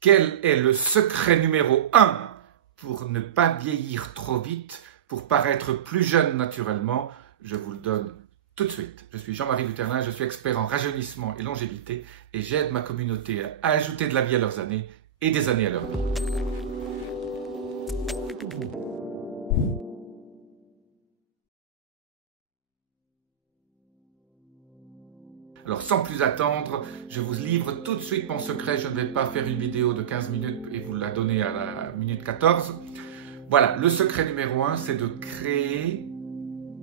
Quel est le secret numéro 1 pour ne pas vieillir trop vite, pour paraître plus jeune naturellement? Je vous le donne tout de suite. Je suis Jean-Marie Guterlin, je suis expert en rajeunissement et longévité et j'aide ma communauté à ajouter de la vie à leurs années et des années à leur vie. Alors sans plus attendre, je vous livre tout de suite mon secret. Je ne vais pas faire une vidéo de 15 minutes et vous la donner à la minute 14. Voilà, le secret numéro 1, c'est de créer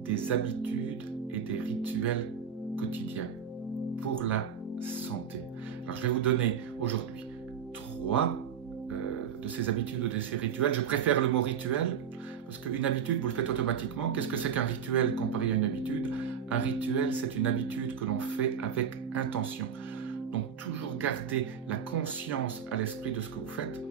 des habitudes et des rituels quotidiens pour la santé. Alors je vais vous donner aujourd'hui 3 de ces habitudes ou de ces rituels. Je préfère le mot rituel parce qu'une habitude, vous le faites automatiquement. Qu'est-ce que c'est qu'un rituel comparé à une habitude? Un rituel, c'est une habitude que l'on fait avec intention. Donc toujours garder la conscience à l'esprit de ce que vous faites.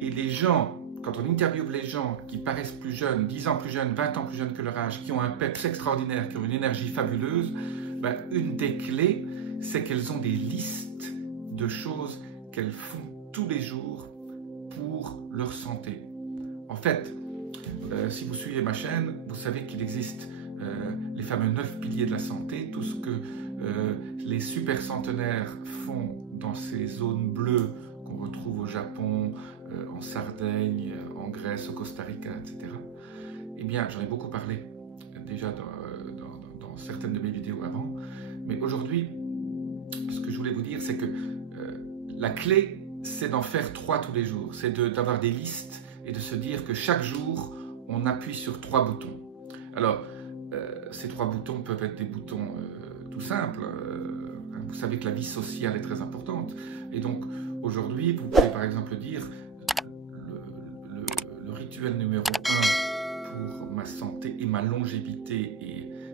Et les gens, quand on interviewe les gens qui paraissent plus jeunes, 10 ans plus jeunes, 20 ans plus jeunes que leur âge, qui ont un peps extraordinaire, qui ont une énergie fabuleuse, ben, une des clés, c'est qu'elles ont des listes de choses qu'elles font tous les jours pour leur santé. En fait, si vous suivez ma chaîne, vous savez qu'il existe les fameux 9 piliers de la santé, tout ce que les super centenaires font dans ces zones bleues qu'on retrouve au Japon, en Sardaigne, en Grèce, au Costa Rica, etc. Eh bien, j'en ai beaucoup parlé déjà dans certaines de mes vidéos avant, mais aujourd'hui, ce que je voulais vous dire, c'est que la clé, c'est d'en faire 3 tous les jours, c'est d'avoir des listes et de se dire que chaque jour, on appuie sur 3 boutons. Alors, ces 3 boutons peuvent être des boutons tout simples. Vous savez que la vie sociale est très importante. Et donc, aujourd'hui, vous pouvez par exemple dire le rituel numéro 1 pour ma santé et ma longévité,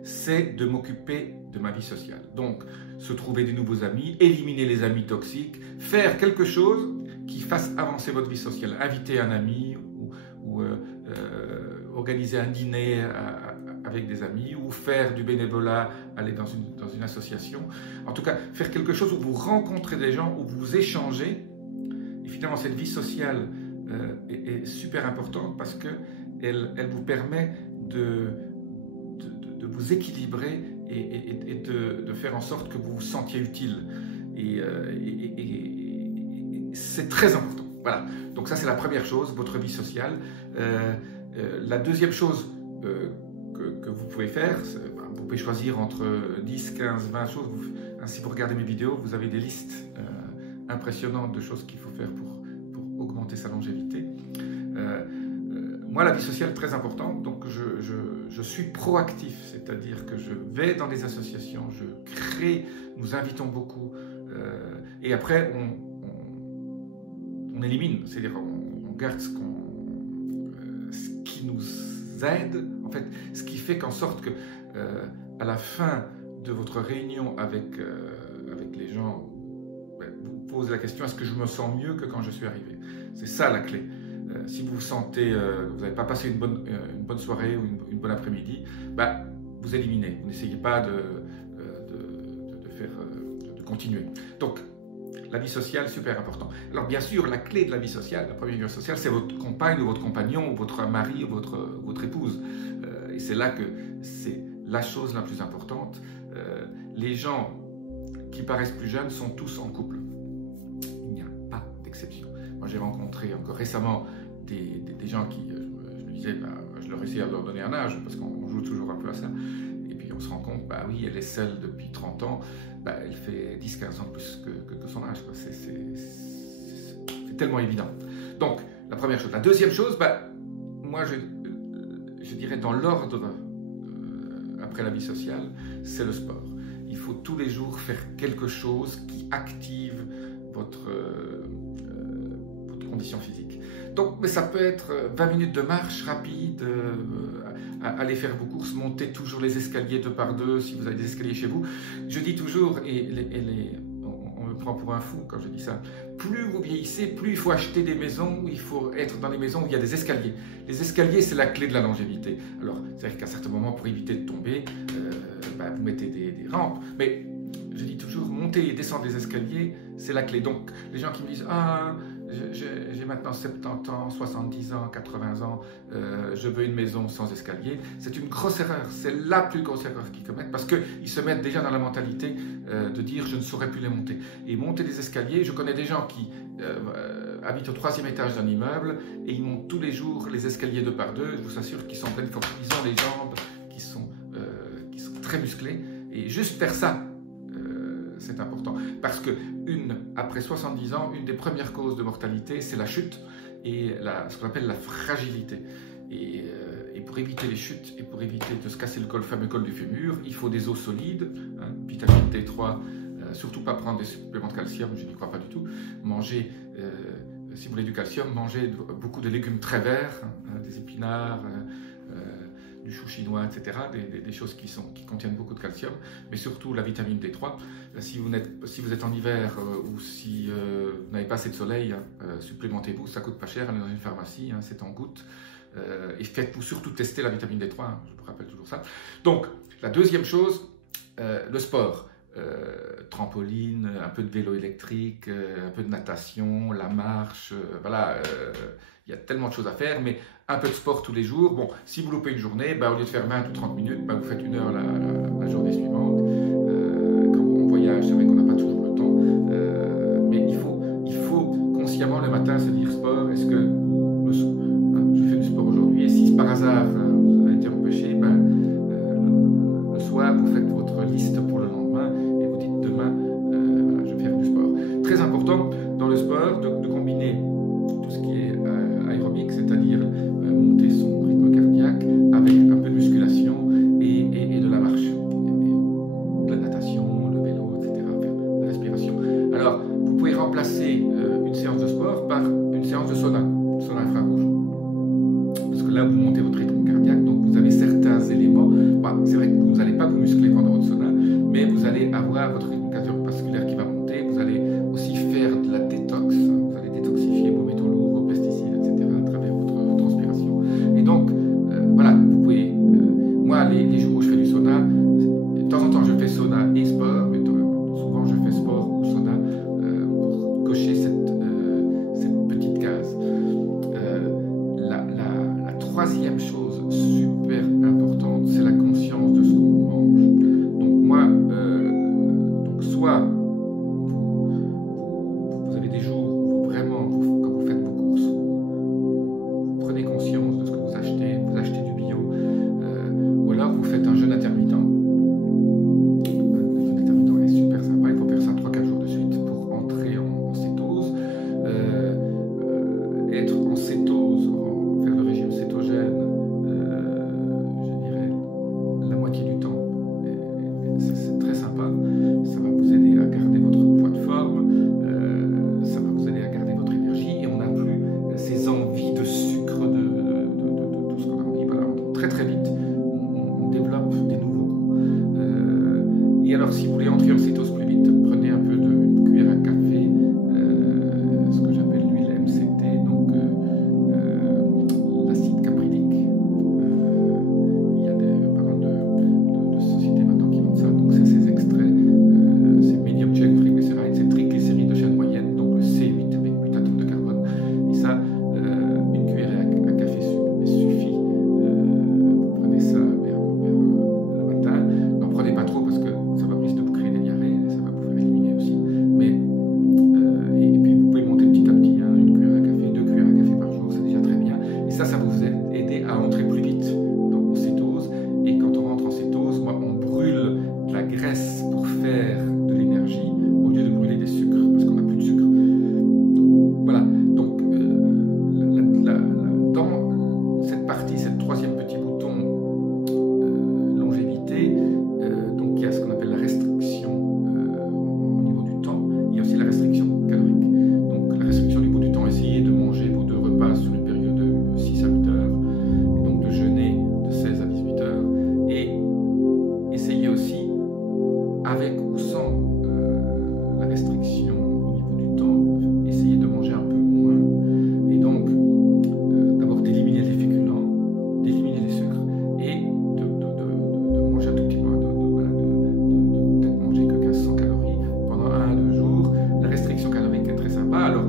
c'est de m'occuper de ma vie sociale. Donc, se trouver des nouveaux amis, éliminer les amis toxiques, faire quelque chose qui fasse avancer votre vie sociale. Inviter un ami ou organiser un dîner avec des amis ou faire du bénévolat, aller dans une association. En tout cas, faire quelque chose où vous rencontrez des gens, où vous échangez. Et finalement, cette vie sociale est super importante parce qu'elle vous permet de vous équilibrer et de faire en sorte que vous vous sentiez utile. Et c'est très important. Voilà. Donc ça, c'est la première chose, votre vie sociale. La deuxième chose que vous pouvez faire, vous pouvez choisir entre 10, 15, 20 choses. Si vous regardez mes vidéos, vous avez des listes impressionnantes de choses qu'il faut faire pour augmenter sa longévité. Moi, la vie sociale est très importante, donc je suis proactif, c'est-à-dire que je vais dans les associations, je crée, nous invitons beaucoup, et après on élimine, c'est-à-dire on garde ce qui nous aide, en fait, ce qui fait qu'en sorte que à la fin de votre réunion avec les gens, vous posez la question: est-ce que je me sens mieux que quand je suis arrivé? C'est ça la clé. Si vous vous sentez, vous n'avez pas passé une bonne soirée ou une bonne après-midi, bah, vous éliminez. Vous n'essayez pas de continuer. Donc, la vie sociale, super important. Alors, bien sûr, la clé de la vie sociale, la première vie sociale, c'est votre compagne ou votre compagnon, ou votre mari ou votre épouse. Et c'est là que c'est la chose la plus importante. Les gens qui paraissent plus jeunes sont tous en couple. Il n'y a pas d'exception. Moi, j'ai rencontré encore récemment des gens qui, je me disais, bah, je leur essayais de leur donner un âge, parce qu'on joue toujours un peu à ça. Et puis on se rend compte, bah oui, elle est seule depuis 30 ans, bah, elle fait 10-15 ans plus que son âge. C'est tellement évident. Donc, la première chose. La deuxième chose, bah, moi, je dirais dans l'ordre après la vie sociale, c'est le sport. Il faut tous les jours faire quelque chose qui active votre condition physique. Donc, mais ça peut être 20 minutes de marche rapide, aller faire vos courses, monter toujours les escaliers 2 par 2 si vous avez des escaliers chez vous. Je dis toujours, on me prend pour un fou quand je dis ça, plus vous vieillissez, plus il faut acheter des maisons, il faut être dans les maisons où il y a des escaliers. Les escaliers, c'est la clé de la longévité. Alors, c'est-à-dire qu'à certains moments, pour éviter de tomber, bah, vous mettez des rampes. Mais je dis toujours, monter et descendre les escaliers, c'est la clé. Donc, les gens qui me disent « Ah, j'ai maintenant 70 ans, 70 ans, 80 ans, je veux une maison sans escalier. C'est une grosse erreur, c'est la plus grosse erreur qu'ils commettent parce qu'ils se mettent déjà dans la mentalité de dire je ne saurais plus les monter. Et monter des escaliers, je connais des gens qui habitent au 3e étage d'un immeuble et ils montent tous les jours les escaliers 2 par 2, je vous assure qu'ils sont en pleine forme, ils ont les jambes qui sont très musclées et juste faire ça, c'est important parce que après 70 ans, une des premières causes de mortalité, c'est la chute et ce qu'on appelle la fragilité. Et pour éviter les chutes et pour éviter de se casser le fameux col du fémur, il faut des os solides, hein, vitamine D3, surtout pas prendre des suppléments de calcium, je n'y crois pas du tout. Manger, si vous voulez du calcium, mangez beaucoup de légumes très verts, hein, des épinards, du chou chinois, etc., des choses qui contiennent beaucoup de calcium, mais surtout la vitamine D3. Si vous êtes en hiver ou si vous n'avez pas assez de soleil, supplémentez-vous, ça coûte pas cher, allez dans une pharmacie, hein, c'est en gouttes, et faites-vous surtout tester la vitamine D3, hein, je vous rappelle toujours ça. Donc, la deuxième chose, le sport. Trampoline, un peu de vélo électrique, un peu de natation, la marche, voilà, il y a tellement de choses à faire, mais un peu de sport tous les jours. Bon, si vous loupez une journée, au lieu de faire 20 ou 30 minutes, vous faites 1 heure la journée suivante. Quand on voyage, c'est vrai qu'on n'a pas toujours le temps, mais il faut consciemment le matin se dire sport, est-ce que je fais du sport aujourd'hui, et si par hasard vous avez été empêché, le soir vous faites votre liste pour le lendemain et vous dites demain, voilà, je vais faire du sport. Très important dans le sport de combiner tout ce qui est aérobique, c'est-à-dire monter son rythme cardiaque avec un peu de musculation et de la marche, de la natation, le vélo, etc., faire de la respiration. Alors, vous pouvez remplacer une séance de sport par une séance de sauna infrarouge. Parce que là, vous montez votre rythme cardiaque, donc vous avez certains éléments. C'est vrai que vous n'allez pas vous muscler pendant votre sauna, mais vous allez avoir votre rythme cardiovasculaire qui va monter. Vous allez aussi faire de la détox. Vous allez détoxifier vos métaux lourds, vos pesticides, etc. à travers votre transpiration. Et donc, voilà, vous pouvez. Moi, les jours où je fais du sauna, de temps en temps, je fais sauna et sport, mais souvent, je fais sport ou sauna pour cocher cette petite case. La troisième chose super importante, c'est la conscience de ce qu'on mange. Donc moi, soit vous avez des jours où vraiment, quand vous faites vos courses, vous prenez conscience de ce que vous achetez du bio, ou alors vous faites un jeûne intermittent. Le jeûne intermittent est super sympa, il faut faire ça 3-4 jours de suite pour entrer en cétose. Être en cétose, faire le régime cétogène, je dirais la moitié du temps, c'est très sympa. Ça va vous aider à garder votre poids de forme, ça va vous aider à garder votre énergie et on n'a plus ces envies de sucre, de tout ce qu'on a envie. Voilà, très très vite, on développe des nouveaux goûts. Et alors, si vous voulez entrer en cétose plus vite, prenez un peu une cuillère à café, ce que j'appelle l'huile MCT, donc l'acide caprilique. Il y a pas mal de sociétés maintenant qui vendent ça, donc c'est ces extraits, c'est medium chain triglycerides, c'est triglycérides de chaîne moyenne, donc le C8 avec 8 atomes de carbone, et ça, une cuillère à café suffit. Vous prenez ça vers le matin, n'en prenez pas trop parce que ça va risquer de vous créer des diarrhées, ça va vous faire éliminer aussi, mais et puis vous pouvez monter petit à petit, hein, une cuillère à café, 2 cuillères à café par jour, c'est déjà très bien, et ça va vous aider à entrer plus vite en cétose. Et quand on rentre en cétose, on brûle de la graisse pour faire de l'énergie au lieu de brûler des sucres, parce qu'on n'a plus de sucre. Voilà, donc dans cette partie, cette troisième petit bouton longévité, donc il y a ce qu'on appelle la restriction au niveau du temps, il y a aussi la restriction calorique. Donc la restriction au niveau du temps, essayez de manger vos 2 repas sur une période de 6 à 8 heures, et donc de jeûner de 16 à 18 heures, et essayez aussi, avec ou sans la restriction au niveau du temps, essayez de manger un peu moins, et donc d'abord d'éliminer les féculents, d'éliminer les sucres, et de manger un tout petit peu, de peut-être manger que 1500 calories pendant 1 à 2 jours. La restriction calorique est très sympa. Alors